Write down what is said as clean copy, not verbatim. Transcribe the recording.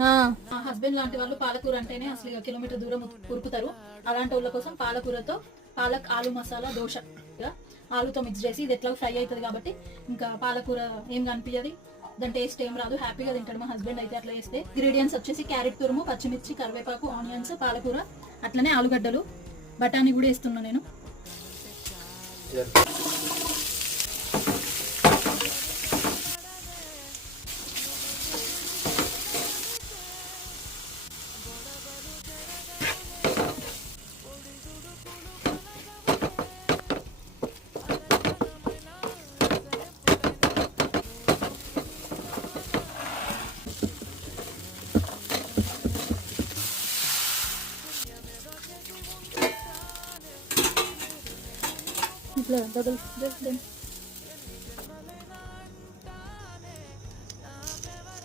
మా హస్బెండ్ లాంటి వాళ్ళు పాలకూర అంటేనే అసలు కిలోమీటర్ దూరం ఉరుకుతారు. అలాంటి వాళ్ళ కోసం పాలకూరతో పాలక్ ఆలు మసాలా దోశ, ఆలుతో మిక్స్ చేసి, ఇది ఎట్లా ఫ్రై అవుతుంది కాబట్టి ఇంకా పాలకూర ఏం కనిపించదు, దాని టేస్ట్ ఏం రాదు, హ్యాపీగా తింటాడు మా హస్బెండ్ అయితే అట్లా చేస్తే. ఇంగ్రీడియంట్స్ వచ్చేసి క్యారెట్ తురుము, పచ్చిమిర్చి, కరివేపాకు, ఆనియన్స్, పాలకూర, అట్లనే ఆలుగడ్డలు, బఠానీ కూడా వేస్తున్నా నేను. ఇట్లా